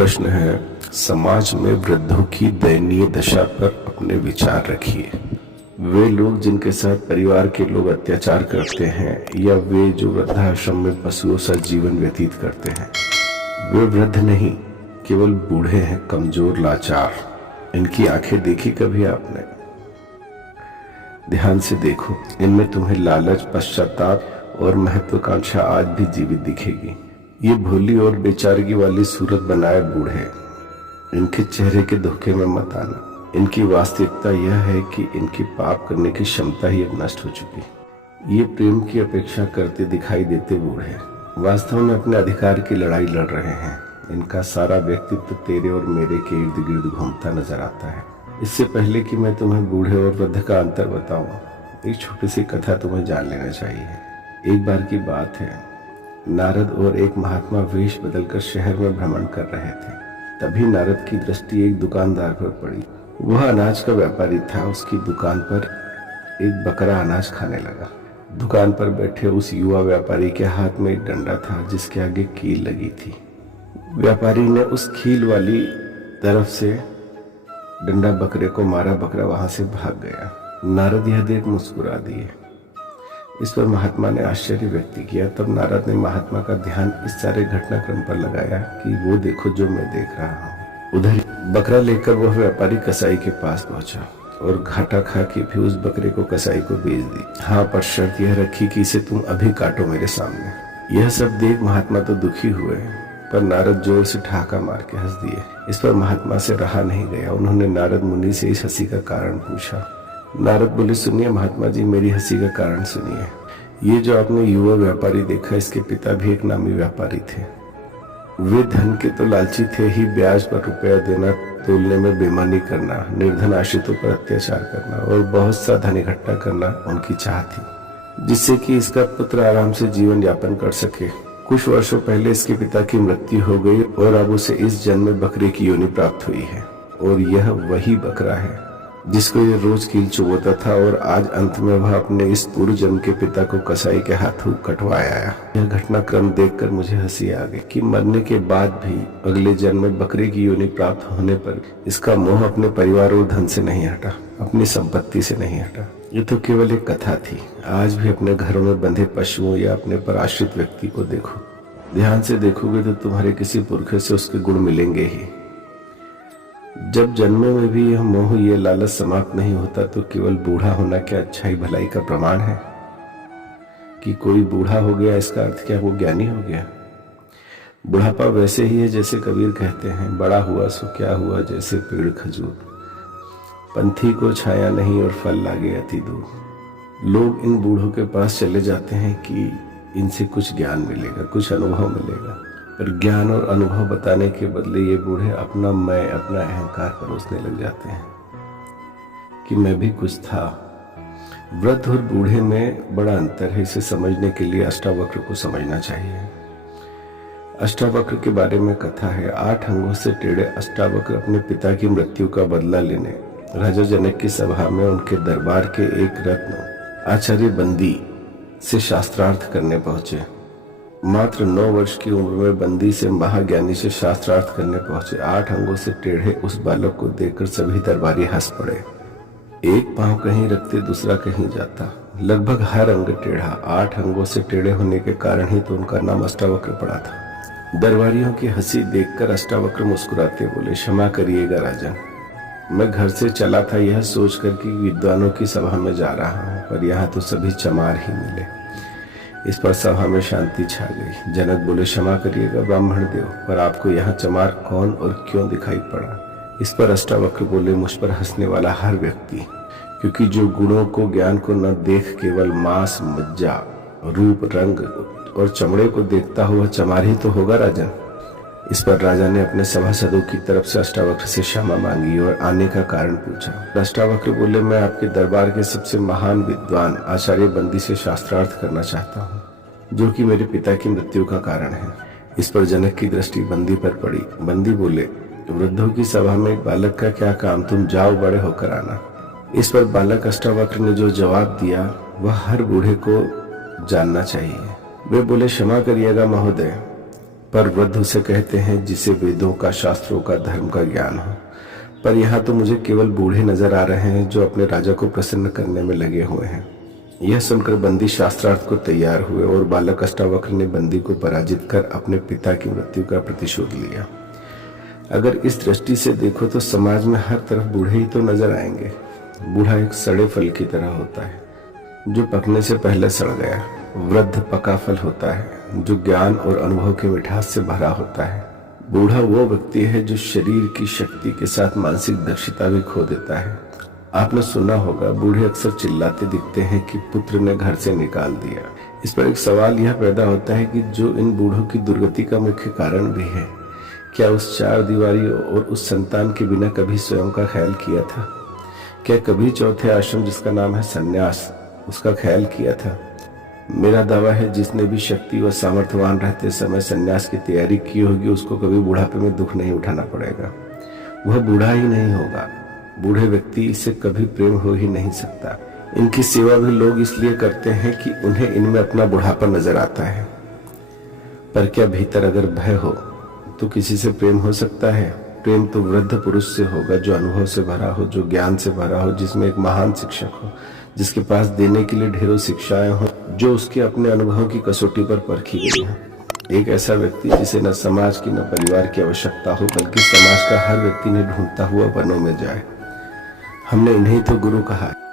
प्रश्न है, समाज में वृद्धों की दयनीय दशा पर अपने विचार रखिए। वे लोग जिनके साथ परिवार के लोग अत्याचार करते हैं या वे जो वृद्धाश्रम में पशुओं सा जीवन व्यतीत करते हैं, वे वृद्ध नहीं, केवल बूढ़े हैं, कमजोर, लाचार। इनकी आंखें देखी कभी आपने? ध्यान से देखो, इनमें तुम्हें लालच, पश्चाताप और महत्वाकांक्षा आज भी जीवित दिखेगी। ये भोली और बेचारगी वाली सूरत बनाए बूढ़े, इनके चेहरे के धोखे में मत आना। इनकी वास्तविकता यह है कि इनकी पाप करने की क्षमता ही अब नष्ट हो चुकी। ये प्रेम की अपेक्षा करते दिखाई देते बूढ़े वास्तव में अपने अधिकार की लड़ाई लड़ रहे हैं। इनका सारा व्यक्तित्व तेरे और मेरे के इर्द गिर्द घूमता नजर आता है। इससे पहले कि मैं तुम्हें बूढ़े और वृद्ध का अंतर बताऊं, एक छोटी सी कथा तुम्हें जान लेना चाहिए। एक बार की बात है, नारद और एक महात्मा वेश बदलकर शहर में भ्रमण कर रहे थे। तभी नारद की दृष्टि एक दुकानदार पर पड़ी। वह अनाज का व्यापारी था। उसकी दुकान पर एक बकरा अनाज खाने लगा। दुकान पर बैठे उस युवा व्यापारी के हाथ में एक डंडा था जिसके आगे कील लगी थी। व्यापारी ने उस कील वाली तरफ से डंडा बकरे को मारा। बकरा वहां से भाग गया। नारद यह देख मुस्कुरा दिए। इस पर महात्मा ने आश्चर्य व्यक्त किया। तब नारद ने महात्मा का ध्यान इस सारे घटनाक्रम पर लगाया कि वो देखो जो मैं देख रहा हूँ। उधर बकरा लेकर वह व्यापारी कसाई के पास पहुंचा और घाटा खा के भी उस बकरे को कसाई को बेच दी। हाँ, पर शर्त यह रखी कि इसे तुम अभी काटो मेरे सामने। यह सब देख महात्मा तो दुखी हुए, पर नारद जोर से ठहाका मार के हंस दिए। इस पर महात्मा से रहा नहीं गया। उन्होंने नारद मुनि से इस हंसी का कारण पूछा। नारद बोले, सुनिए महात्मा जी, मेरी हंसी का कारण सुनिए। ये जो आपने युवा व्यापारी देखा, इसके पिता भी एक नामी व्यापारी थे। वे धन के तो लालची थे ही, ब्याज पर रुपया देना, तोलने में बेईमानी करना, निर्धन आश्रितों पर अत्याचार करना और बहुत सा धन इकट्ठा करना उनकी चाह थी, जिससे कि इसका पुत्र आराम से जीवन यापन कर सके। कुछ वर्षों पहले इसके पिता की मृत्यु हो गई और अब उसे इस जन्म में बकरे की योनि प्राप्त हुई है। और यह वही बकरा है जिसको ये रोज कील चुभोता था और आज अंत में वह अपने इस पूर्व जन्म के पिता को कसाई के हाथों कटवाया आया। यह घटनाक्रम देखकर मुझे हंसी आ गई कि मरने के बाद भी अगले जन्म में बकरे की योनि प्राप्त होने पर इसका मोह अपने परिवार और धन से नहीं हटा, अपनी संपत्ति से नहीं हटा। ये तो केवल एक कथा थी। आज भी अपने घरों में बंधे पशुओं या अपने पर आश्रित व्यक्ति को देखो। ध्यान से देखोगे तो तुम्हारे किसी पुरखे से उसके गुण मिलेंगे ही। जब जन्म में भी यह मोह, ये लालच समाप्त नहीं होता तो केवल बूढ़ा होना क्या अच्छाई भलाई का प्रमाण है? कि कोई बूढ़ा हो गया इसका अर्थ क्या वो ज्ञानी हो गया? बुढ़ापा वैसे ही है जैसे कबीर कहते हैं, बड़ा हुआ सो क्या हुआ, जैसे पेड़ खजूर, पंथी को छाया नहीं और फल लागे अति दूर। लोग इन बूढ़ों के पास चले जाते हैं कि इनसे कुछ ज्ञान मिलेगा, कुछ अनुभव मिलेगा, पर ज्ञान और अनुभव बताने के बदले ये बूढ़े अपना मैं, अपना अहंकार परोसने लग जाते हैं कि मैं भी कुछ था। वृद्ध और बूढ़े में बड़ा अंतर है। इसे समझने के लिए अष्टावक्र को समझना चाहिए। अष्टावक्र के बारे में कथा है। 8 अंगों से टेढ़े अष्टावक्र अपने पिता की मृत्यु का बदला लेने राजा जनक की सभा में उनके दरबार के एक रत्न आचार्य बंदी से शास्त्रार्थ करने पहुंचे। मात्र 9 वर्ष की उम्र में बंदी से महाज्ञानी से शास्त्रार्थ करने पहुंचे। 8 अंगों से टेढ़े उस बालक को देखकर सभी दरबारी हंस पड़े। एक पांव कहीं रखते दूसरा कहीं जाता, लगभग हर अंग टेढ़ा। 8 अंगों से टेढ़े होने के कारण ही तो उनका नाम अष्टावक्र पड़ा था। दरबारियों की हंसी देखकर अष्टावक्र मुस्कुराते बोले, क्षमा करिएगा राजन, मैं घर से चला था यह सोचकर कि विद्वानों की सभा में जा रहा हूँ, पर यहाँ तो सभी चमार ही मिले। इस पर सभा में शांति छा गई। जनक बोले, क्षमा करिएगा ब्राह्मण देव, पर आपको यहाँ चमार कौन और क्यों दिखाई पड़ा? इस पर अष्टावक्र बोले, मुझ पर हंसने वाला हर व्यक्ति, क्योंकि जो गुणों को, ज्ञान को न देख केवल मांस, मज्जा, रूप, रंग और चमड़े को देखता हुआ चमार ही तो होगा राजन। इस पर राजा ने अपने सभासदों की तरफ से अष्टावक्र से क्षमा मांगी और आने का कारण पूछा। अष्टावक्र बोले, मैं आपके दरबार के सबसे महान विद्वान आचार्य बंदी से शास्त्रार्थ करना चाहता हूँ, जो कि मेरे पिता की मृत्यु का कारण है। इस पर जनक की दृष्टि बंदी पर पड़ी। बंदी बोले, वृद्धों की सभा में एक बालक का क्या काम, तुम जाओ बड़े होकर आना। इस पर बालक अष्टावक्र ने जो जवाब दिया वह हर बूढ़े को जानना चाहिए। वे बोले, क्षमा करिएगा महोदय, पर वृद्ध उसे कहते हैं जिसे वेदों का, शास्त्रों का, धर्म का ज्ञान हो। पर यहाँ तो मुझे केवल बूढ़े नजर आ रहे हैं जो अपने राजा को प्रसन्न करने में लगे हुए हैं। यह सुनकर बंदी शास्त्रार्थ को तैयार हुए और बालक अष्टावक्र ने बंदी को पराजित कर अपने पिता की मृत्यु का प्रतिशोध लिया। अगर इस दृष्टि से देखो तो समाज में हर तरफ बूढ़े ही तो नजर आएंगे। बूढ़ा एक सड़े फल की तरह होता है जो पकने से पहले सड़ गया। वृद्ध पका फल होता है जो ज्ञान और अनुभव की मिठास से भरा होता है। बूढ़ा वो व्यक्ति है जो शरीर की शक्ति के साथ मानसिक दक्षता भी खो देता है। आपने सुना होगा बूढ़े अक्सर चिल्लाते दिखते हैं कि पुत्र ने घर से निकाल दिया। इस पर एक सवाल यह पैदा होता है कि जो इन बूढ़ों की दुर्गति का मुख्य कारण भी है, क्या उस चार दीवारी और उस संतान के बिना कभी स्वयं का ख्याल किया था? क्या कभी चौथे आश्रम जिसका नाम है संन्यास, उसका ख्याल किया था? मेरा दावा है जिसने भी शक्ति व सामर्थ्यवान रहते समय संन्यास की तैयारी की होगी उसको कभी बुढ़ापे में दुख नहीं उठाना पड़ेगा। वह बूढ़ा ही नहीं होगा। बूढ़े व्यक्ति से कभी प्रेम हो ही नहीं सकता। इनकी सेवा भी लोग इसलिए करते हैं कि उन्हें इनमें अपना बुढ़ापा नजर आता है। पर क्या भीतर अगर भय हो तो किसी से प्रेम हो सकता है? प्रेम तो वृद्ध पुरुष से होगा जो अनुभव से भरा हो, जो ज्ञान से भरा हो, जिसमें एक महान शिक्षक हो, जिसके पास देने के लिए ढेरों शिक्षाएं हो, जो उसके अपने अनुभव की कसौटी पर परखी गई है। एक ऐसा व्यक्ति जिसे न समाज की न परिवार की आवश्यकता हो, बल्कि समाज का हर व्यक्ति ने ढूंढता हुआ वनों में जाए। हमने इन्हें तो गुरु कहा है।